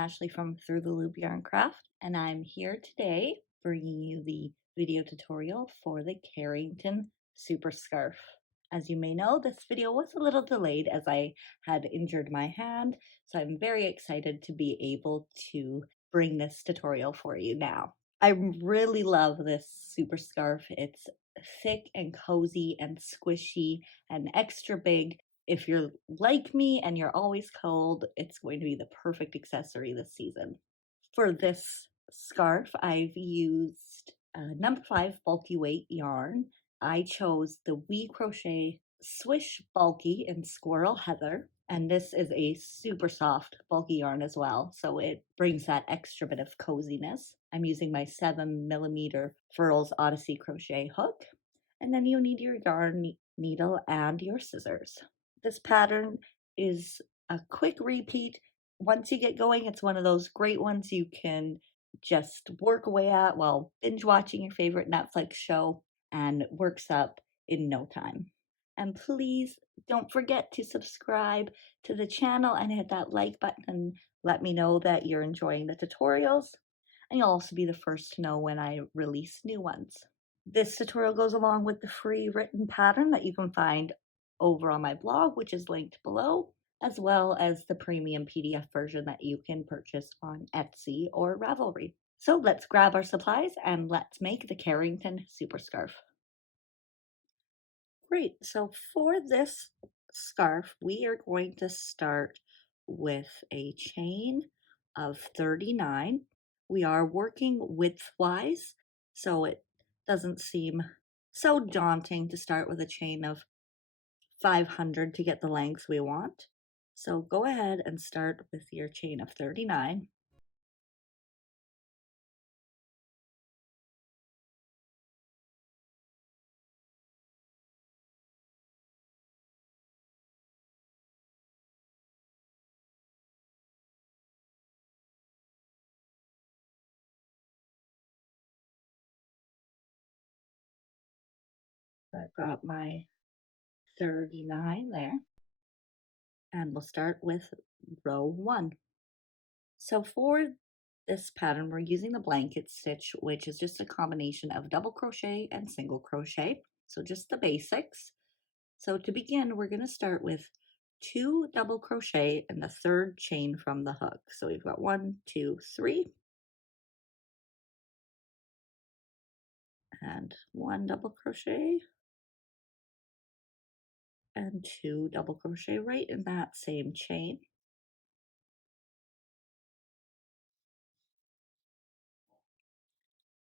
Ashley from Through the Loop Yarn Craft, and I'm here today bringing you the video tutorial for the Carrington Super Scarf. As you may know, this video was a little delayed as I had injured my hand, so I'm very excited to be able to bring this tutorial for you now. I really love this super scarf. It's thick and cozy and squishy and extra big. If you're like me and you're always cold, it's going to be the perfect accessory this season. For this scarf, I've used number 5 bulky weight yarn. I chose the We Crochet Swish Bulky in Squirrel Heather, and this is a super soft bulky yarn as well, so it brings that extra bit of coziness. I'm using my 7mm Furls Odyssey crochet hook, and then you need your yarn needle and your scissors. This pattern is a quick repeat. Once you get going, it's one of those great ones you can just work away at while binge watching your favorite Netflix show, and works up in no time. And please don't forget to subscribe to the channel and hit that like button and let me know that you're enjoying the tutorials. And you'll also be the first to know when I release new ones. This tutorial goes along with the free written pattern that you can find over on my blog, which is linked below, as well as the premium PDF version that you can purchase on Etsy or Ravelry. So let's grab our supplies and let's make the Carrington Super Scarf. Great, so for this scarf, we are going to start with a chain of 39. We are working widthwise, so it doesn't seem so daunting to start with a chain of 500 to get the length we want. So go ahead and start with your chain of 39. I've got my 39 there, and we'll start with row 1. So for this pattern, we're using the blanket stitch, which is just a combination of double crochet and single crochet. So just the basics. So to begin, we're going to start with 2 double crochet in the 3rd chain from the hook. So we've got 1, 2, 3, and 1 double crochet, and 2 double crochet right in that same chain.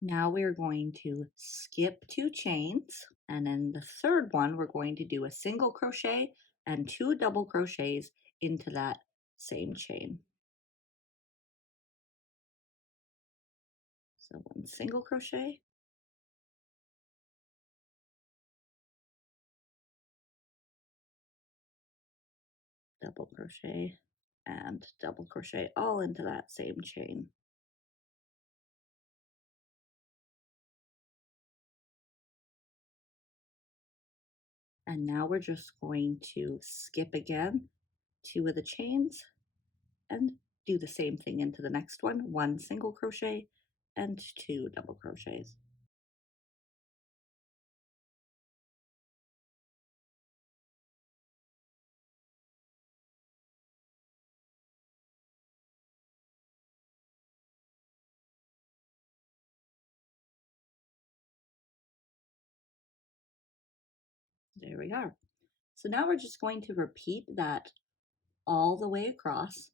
Now we're going to skip 2 chains, and in the 3rd one we're going to do a single crochet and 2 double crochets into that same chain. So 1 single crochet, double crochet, and double crochet all into that same chain. And now we're just going to skip again 2 of the chains and do the same thing into the next one. 1 single crochet and 2 double crochets. There we are. So now we're just going to repeat that all the way across,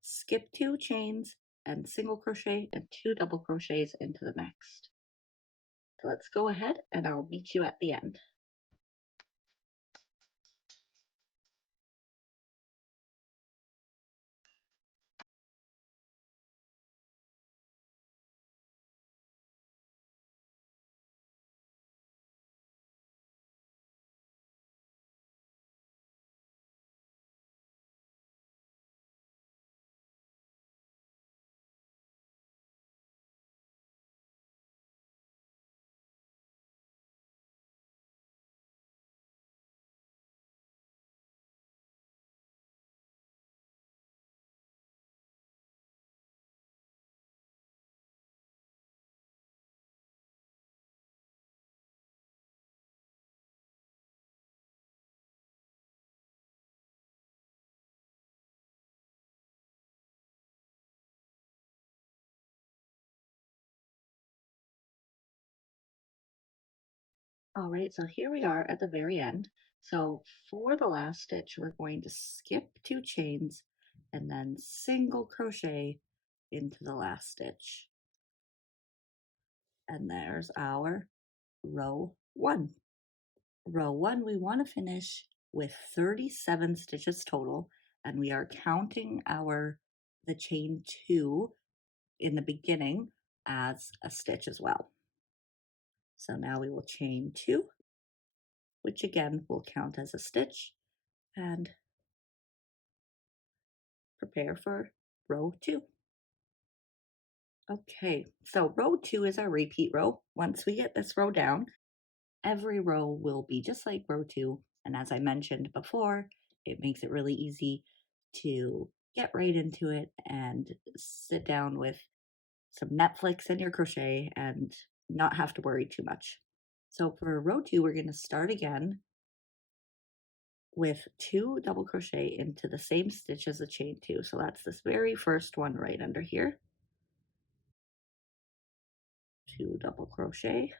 skip 2 chains and single crochet and 2 double crochets into the next. So let's go ahead and I'll meet you at the end. All right, so here we are at the very end. So for the last stitch, we're going to skip 2 chains and then single crochet into the last stitch. And there's our row 1. Row 1, we want to finish with 37 stitches total, and we are counting the chain 2 in the beginning as a stitch as well. So now we will chain 2, which again will count as a stitch, and prepare for row 2. Okay, so row 2 is our repeat row. Once we get this row down, every row will be just like row 2, and as I mentioned before, it makes it really easy to get right into it and sit down with some Netflix and your crochet and not have to worry too much. So for row 2, we're going to start again with 2 double crochet into the same stitch as the chain 2. So that's this very first one right under here. 2 double crochet.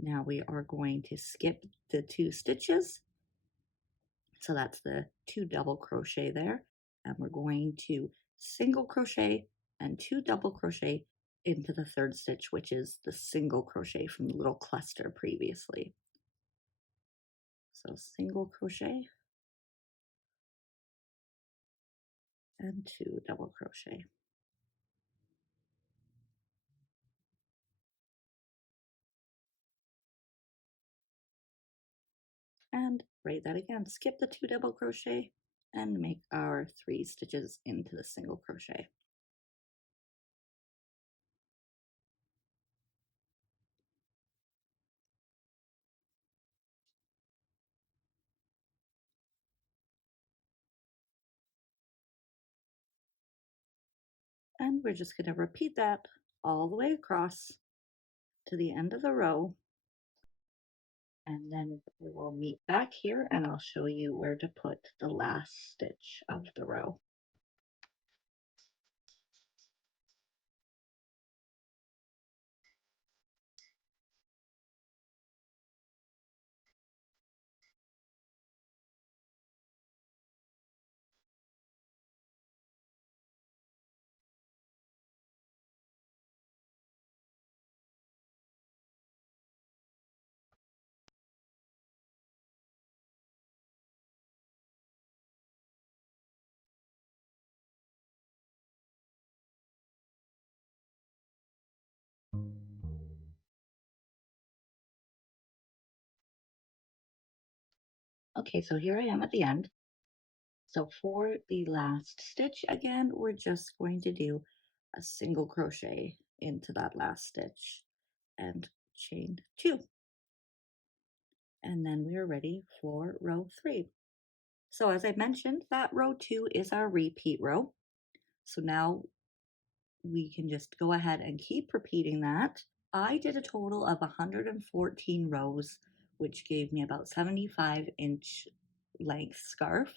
Now we are going to skip the 2 stitches. So that's the 2 double crochet there. And we're going to single crochet and 2 double crochet into the 3rd stitch, which is the single crochet from the little cluster previously. So single crochet and 2 double crochet. And write that again, skip the 2 double crochet and make our 3 stitches into the single crochet. And we're just going to repeat that all the way across to the end of the row. And then we will meet back here and I'll show you where to put the last stitch of the row. Okay, so here I am at the end. So for the last stitch, again, we're just going to do a single crochet into that last stitch and chain 2. And then we are ready for row 3. So as I mentioned, that row 2 is our repeat row. So now we can just go ahead and keep repeating that. I did a total of 114 rows, which gave me about 75-inch length scarf.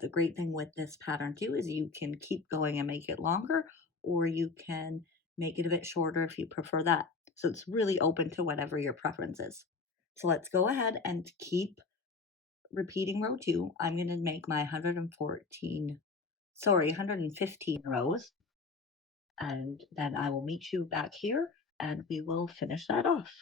The great thing with this pattern too is you can keep going and make it longer, or you can make it a bit shorter if you prefer that. So it's really open to whatever your preference is. So let's go ahead and keep repeating row 2. I'm going to make my 115 rows, and then I will meet you back here and we will finish that off.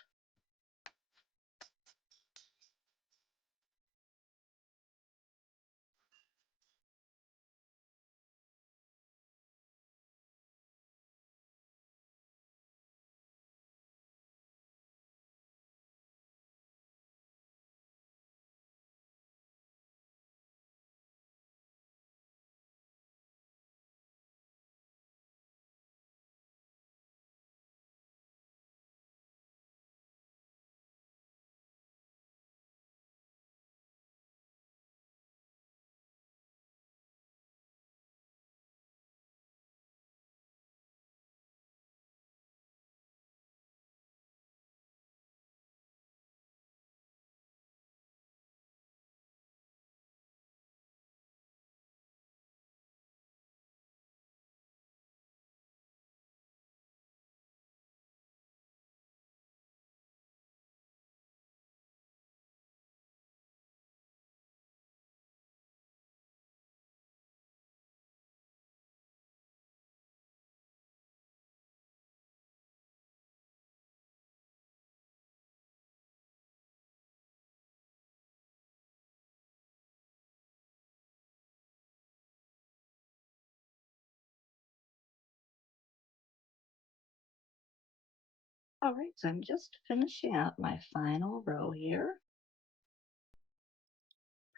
All right, so I'm just finishing out my final row here.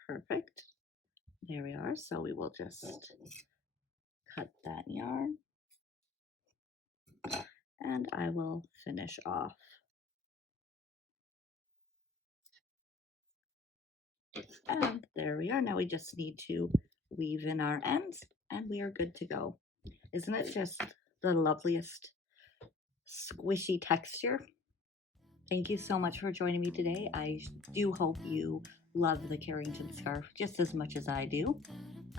Perfect. There we are. So we will just cut that yarn and I will finish off. And there we are. Now we just need to weave in our ends and we are good to go. Isn't it just the loveliest squishy texture? Thank you so much for joining me today. I do hope you love the Carrington scarf just as much as I do.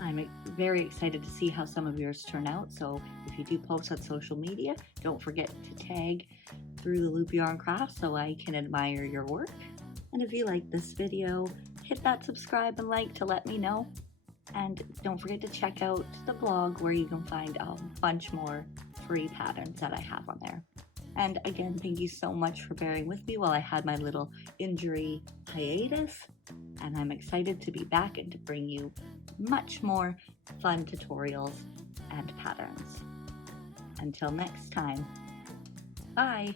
I'm very excited to see how some of yours turn out. So if you do post on social media, don't forget to tag Through the Loop Yarn Craft so I can admire your work. And if you like this video, hit that subscribe and like to let me know. And don't forget to check out the blog where you can find a bunch more free patterns that I have on there. And again, thank you so much for bearing with me while I had my little injury hiatus. And I'm excited to be back and to bring you much more fun tutorials and patterns. Until next time, bye!